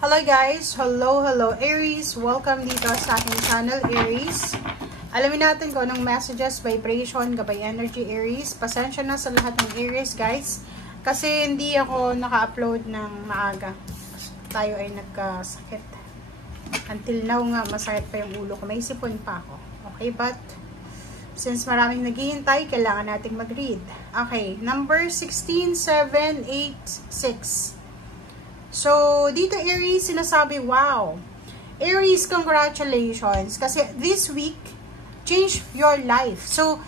Hello guys! Hello Aries! Welcome dito sa aking channel Aries. Alamin natin kung anong messages, vibration, gabay energy Aries. Pasensya na sa lahat ng Aries guys. Kasi hindi ako naka-upload ng maaga. Tayo ay nagkasakit. Until now nga, masakit pa yung ulo ko. May sipon pa ako. Okay, but since maraming naghihintay, kailangan nating mag-read. Okay, number 16, 7, 8, 6. So, dito Aries, sinasabi, wow! Aries, congratulations! Kasi this week, change your life. So,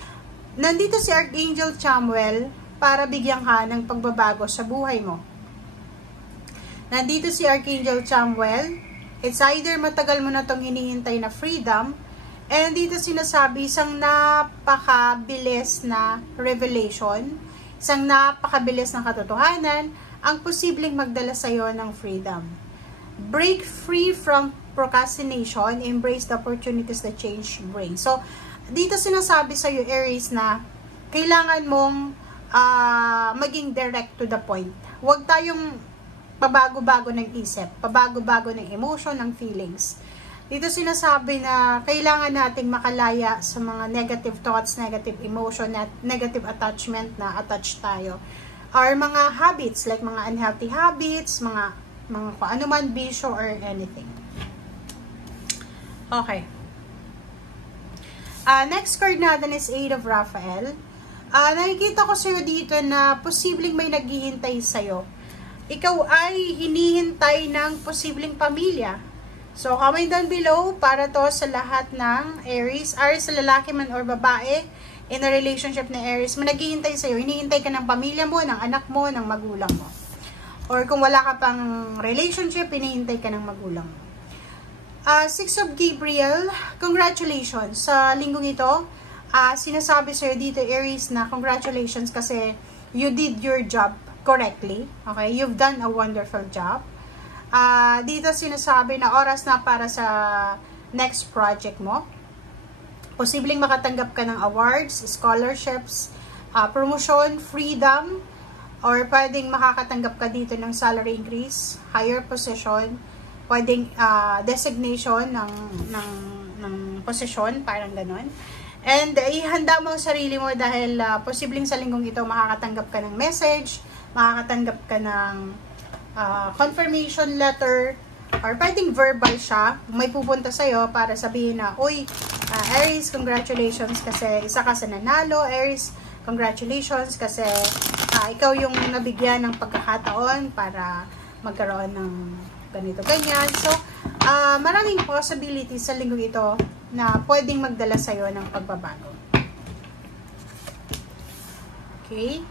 nandito si Archangel Chamuel para bigyan ka ng pagbabago sa buhay mo. Nandito si Archangel Chamuel. It's either matagal mo na itong hinihintay na freedom, and dito sinasabi, isang napakabilis na revelation, isang napakabilis na katotohanan, ang posibleng magdala sa iyo ng freedom. Break free from procrastination, embrace the opportunities that change brings. So, dito sinasabi sa iyo, Aries, na kailangan mong maging direct to the point. Huwag tayong pabago-bago ng isip, pabago-bago ng emotion, ng feelings. Dito sinasabi na kailangan nating makalaya sa mga negative thoughts, negative emotion, at negative attachment na attached tayo. Or mga habits, like mga unhealthy habits, mga kung ano man, bisyo, or anything. Okay. Next card natin is 8 of Raphael. Nakikita ko sa'yo dito na posibleng may naghihintay sa'yo. Ikaw ay hinihintay ng posibleng pamilya. So, comment down below para to sa lahat ng Aries, or sa lalaki man or babae, in a relationship na Aries, naghihintay sa'yo, hinihintay ka ng pamilya mo, ng anak mo, ng magulang mo. Or kung wala ka pang relationship, hinihintay ka ng magulang mo. 6 of Gabriel, congratulations. Sa linggong ito, sinasabi sa'yo dito, Aries, na congratulations kasi you did your job correctly. Okay? You've done a wonderful job. Dito sinasabi na oras na para sa next project mo. Posibleng makatanggap ka ng awards, scholarships, promotion, freedom, or pwedeng makakatanggap ka dito ng salary increase, higher position, pwedeng designation ng posisyon, parang ganon. And ihanda mo ang sarili mo dahil posibleng sa linggong ito makakatanggap ka ng message, makakatanggap ka ng confirmation letter, or pwedeng verbal siya, may pupunta sa'yo para sabihin na, uy, Aries, congratulations kasi isa ka sa nanalo. Aries, congratulations kasi ikaw yung nabigyan ng pagkakataon para magkaroon ng ganito-ganyan. So, maraming possibilities sa linggong ito na pwedeng magdala sa'yo ng pagbabago. Okay?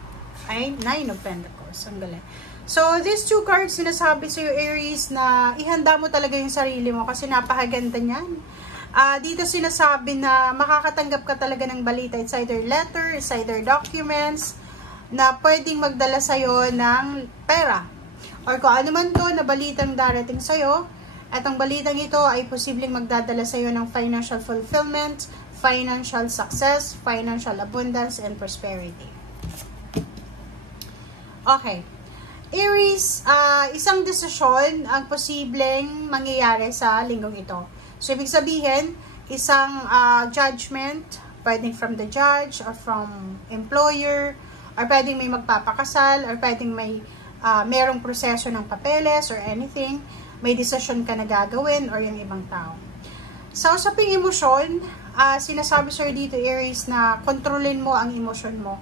Ay, 9 of Pentacles. Ang galing. So, these two cards, sinasabi sa'yo, Aries, na ihanda mo talaga yung sarili mo kasi napakaganda niyan. Dito sinasabi na makakatanggap ka talaga ng balita. It's either letter, it's either documents, na pwedeng magdala sa'yo ng pera. Or kung ano man to na balitang darating sa'yo, at ang balitang ito ay posibleng magdadala sa'yo ng financial fulfillment, financial success, financial abundance, and prosperity. Okay. Aries, isang desisyon ang posibleng mangyayari sa linggong ito. So, ibig sabihin, isang judgment, pwedeng from the judge, or from employer, or pwedeng may magpapakasal, or pwedeng may merong proseso ng papeles, or anything, may desisyon ka na gagawin, or yung ibang tao. Sa usaping emosyon, sinasabi sir dito, Aries, na kontrolin mo ang emosyon mo.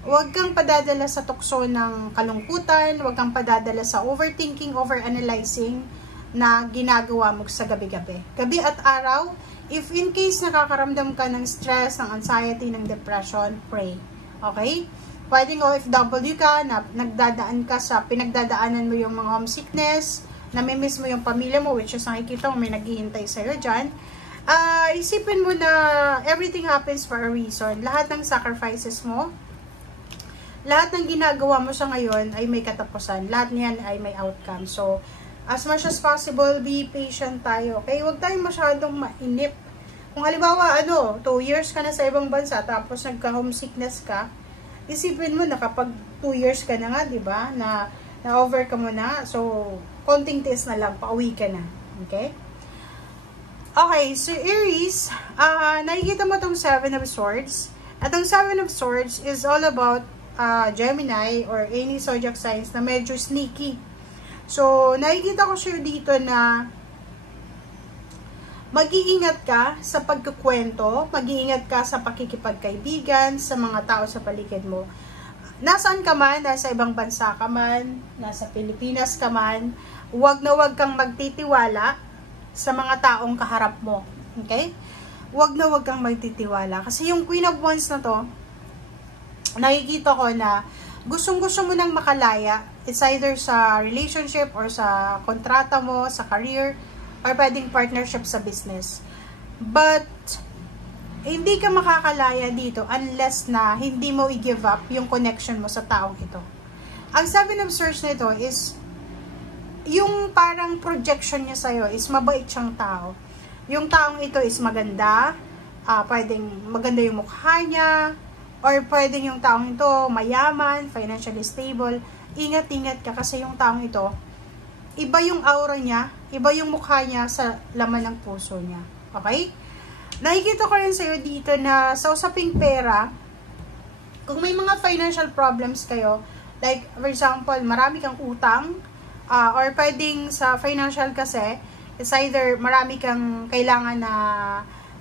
Huwag kang padadala sa tukso ng kalungkutan, huwag kang padadala sa overthinking, overanalyzing na ginagawa mo sa gabi-gabi. Gabi at araw, if in case nakakaramdam ka ng stress, ng anxiety, ng depression, pray. Okay? Pwedeng OFW ka, na nagdadaan ka sa, pinagdadaanan mo yung mga homesickness, namimiss mo yung pamilya mo, which is nakikita mo may naghihintay sa'yo dyan. Isipin mo na everything happens for a reason. Lahat ng sacrifices mo, lahat ng ginagawa mo sa ngayon ay may katapusan. Lahat niyan ay may outcome. So, as much as possible, be patient tayo. Okay? Huwag tayong masyadong mainip. Kung halimbawa, 2 years ka na sa ibang bansa, tapos nagka-homesickness ka, isipin mo na kapag 2 years ka na nga, diba? Na na-overcome mo na. So, konting tiis na lang, pauwi ka na. Okay? Okay, so Aries, nakikita mo tong 7 of Swords. At ang 7 of Swords is all about Gemini or any zodiac signs na medyo sneaky. So, nakikita ko siya dito na mag-iingat ka sa pagkukwento, mag-iingat ka sa pakikipagkaibigan sa mga tao sa paligid mo. Nasaan ka man, nasa ibang bansa ka man, nasa Pilipinas ka man, huwag na huwag kang magtitiwala sa mga taong kaharap mo. Okay? Huwag na huwag kang magtitiwala. Kasi yung Queen of Wands na to, nakikita ko na gustong-gusto mo nang makalaya. It's either sa relationship or sa kontrata mo, sa career, or pwedeng partnership sa business. But, hindi ka makakalaya dito unless na hindi mo i-give up yung connection mo sa taong ito. Ang 7 of Swords nito is yung parang projection niya sa'yo is mabait siyang tao. Yung taong ito is maganda, pwedeng maganda yung mukha niya, or pwedeng yung taong ito mayaman, financially stable. Ingat-ingat ka kasi yung taong ito, iba yung aura niya, iba yung mukha niya sa laman ng puso niya. Okay? Nakikita ko rin sa'yo dito na sa usaping pera, kung may mga financial problems kayo, like for example, marami kang utang, or pwedeng sa financial kasi, it's either marami kang kailangan na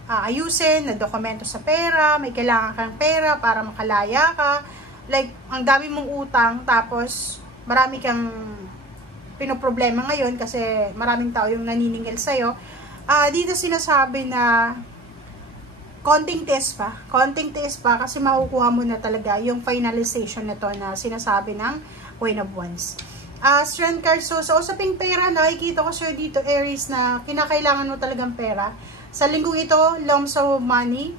ayusin, na dokumento sa pera, may kailangan kang pera para makalaya ka. Like, ang dami mong utang, tapos marami kang pinoproblema ngayon kasi maraming tao yung naniningil sa'yo. Dito sinasabi na konting tiis pa kasi makukuha mo na talaga yung finalization na to na sinasabi ng Queen of Wands. Strength card. So, sa usaping pera, nakikita ko siya dito, Aries, na kinakailangan mo talagang pera. Sa linggong ito, lumps of money.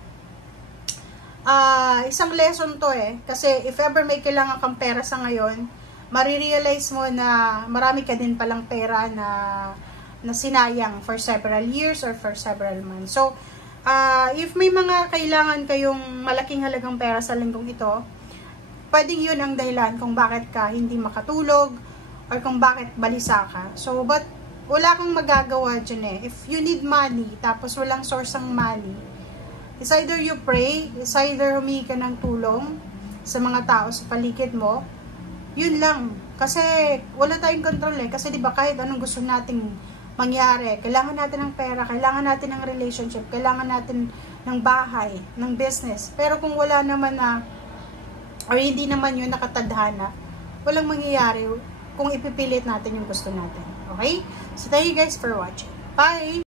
Isang lesson to kasi if ever may kailangan kang pera sa ngayon, marirealize mo na marami ka din palang pera na sinayang for several years or for several months. So, if may mga kailangan kayong malaking halagang pera sa linggong ito, pwedeng yun ang dahilan kung bakit ka hindi makatulog or kung bakit balisa ka. So, but wala kang magagawa dyan If you need money, tapos walang source ng money, it's either you pray, it's either humingi ka ng tulong sa mga tao sa paligid mo, yun lang. Kasi wala tayong control Kasi diba kahit anong gusto nating mangyari, kailangan natin ng pera, kailangan natin ng relationship, kailangan natin ng bahay, ng business. Pero kung wala naman na, or hindi naman yun nakatadhana, walang mangyayari kung ipipilit natin yung gusto natin. Okay? So, thank you guys for watching. Bye!